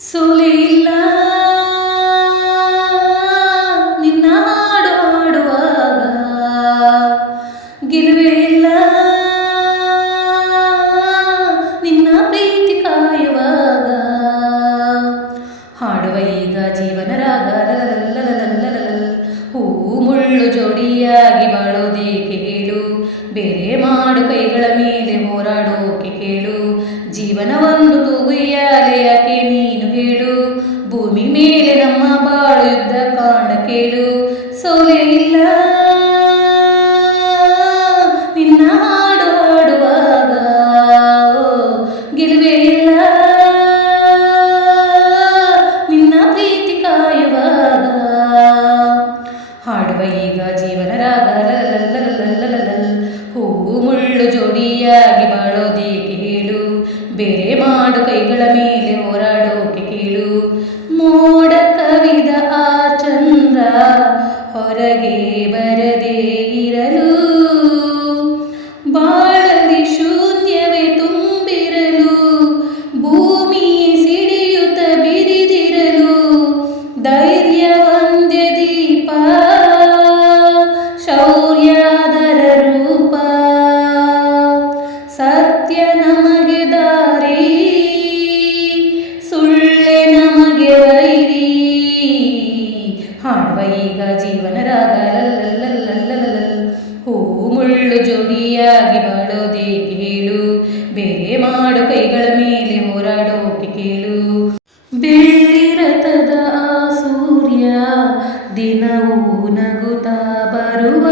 ಸೋಲೆ ಇಲ್ಲ ನಿನ್ನ ಹಾಡು ಹಾಡುವಾಗ, ಗೆಲುವೇ ಇಲ್ಲ ನಿನ್ನ ಪ್ರೀತಿ ಕಾಯುವಾಗ. ಹಾಡುವ ಈಗ ಜೀವನ ರಾಗ ಲಲಲಲಲಲಲಲಲಲ. ಹೂವು ಮುಳ್ಳು ಜೋಡಿಯಾಗಿ ಬಾಳೋದೇಕೆ ಹೇಳು, ಬೇರೆ ಮಾಡು ಕೈಗಳ ಮೇಲೆ ಹೋರಾಡೋಕೆ ಕೇಳು. ಜೀವನ ಒಂದು ತೂಗುಯ್ಯಾಲೆ ಯಾಕೆ ನೀನು ಹೇಳು, ಭೂಮಿ ಮೇಲೆ ನಮ್ಮ ಬಾಳು ಯುದ್ಧ ಕಾಂಡ ಕೇಳು. ಸೋಲೆ ಇಲ್ಲ ನಿನ್ನ ಹಾಡು ಹಾಡುವಾಗ, ಗೆಲುವೇ ಇಲ್ಲ ನಿನ್ನ ಪ್ರೀತಿ ಕಾಯುವಾಗ. ಹಾಡುವ ಈಗ ಜೀವನ ರಾಗ ಲಲಲಲಲಲಲಲಲ. ಹೂವು ಮುಳ್ಳು ಜೋಡಿಯಾಗಿ ಬಾಳೋದೇಕೆ ಹೇಳು, ಬೇರೆ ಮಾಡು ಕೈಗಳ ಮೇಲೆ ಹೋರಾಡೋಕೆ ಕೇಳು. ಮೋಡ ಕವಿದ ಆ ಚಂದ್ರ ಹೊರಗೆ ಬರದೇ ಇರಲು, ಬಾಳಲಿ ಶೂನ್ಯವೇ ತುಂಬಿರಲು, ಭೂಮಿ ಸಿಡಿಯುತ್ತ ಬಿರಿದಿರಲು. ಧೈರ್ಯ ಒಂದೇ ದೀಪ, ಶೌರ್ಯದರ ರೂಪ, ಸತ್ಯ ನಮಗೆ ದಾರಿ, ಸುಳ್ಳೆ ನಮಗೆ ವೈರಿ. ಹಾಡುವ ಈಗ ಜೀವನ ರಾಗ ಲಲಲಲಲಲಲಲ. ಹೂವು ಮುಳ್ಳು ಜೋಡಿಯಾಗಿ ಬಾಳೋದೇಕೆ ಹೇಳು, ಬೇರೆ ಮಾಡು ಕೈಗಳ ಮೇಲೆ ಹೋರಾಡೋಕೆ ಕೇಳು. ಬೆಳ್ಳಿ ರಥದ ಆ ಸೂರ್ಯ ದಿನವೂ ನಗುತ್ತಾ ಬರುವ,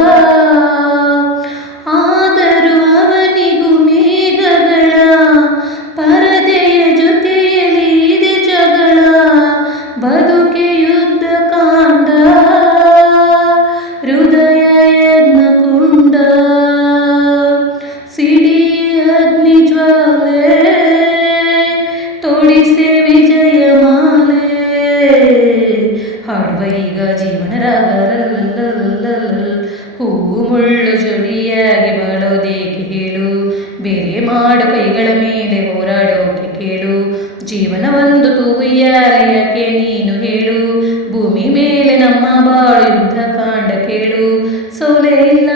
ಆದರೂ ಅವನಿಗೂ ಮೇಘಗಳ ಪರದೆಯ ಜೊತೆಯಲ್ಲಿ ಇದೆ ಜಗಳ. ಬದುಕೆ ಯುದ್ಧ ಕಾಂಡ, ಹೃದಯ ಯಜ್ಞಕುಂಡ, ಸಿಡಿ ಅಗ್ನಿ ಜ್ವಾಲೆ, ತೊಡಿಸೆ ವಿಜಯ ಮಾಲೆ. ಹಾಡುವ ಈಗ ಜೀವನ ರಾಗ ಲಲಲಲಲಲಲ. ಹೂವು ಮುಳ್ಳು ಜೋಡಿಯಾಗಿ ಬಾಳೋದೇಕೆ ಹೇಳು, ಬೇರೆ ಮಾಡು ಕೈಗಳ ಮೇಲೆ ಹೋರಾಡೋಕೆ ಕೇಳು. ಜೀವನ ಒಂದು ತೂಗುಯ್ಯಾಲೆ ಯಾಕೆ ನೀನು ಹೇಳು, ಭೂಮಿ ಮೇಲೆ ನಮ್ಮ ಬಾಳು ಯುದ್ಧ ಕಾಂಡ ಕೇಳು. ಸೋಲೆ ಇಲ್ಲ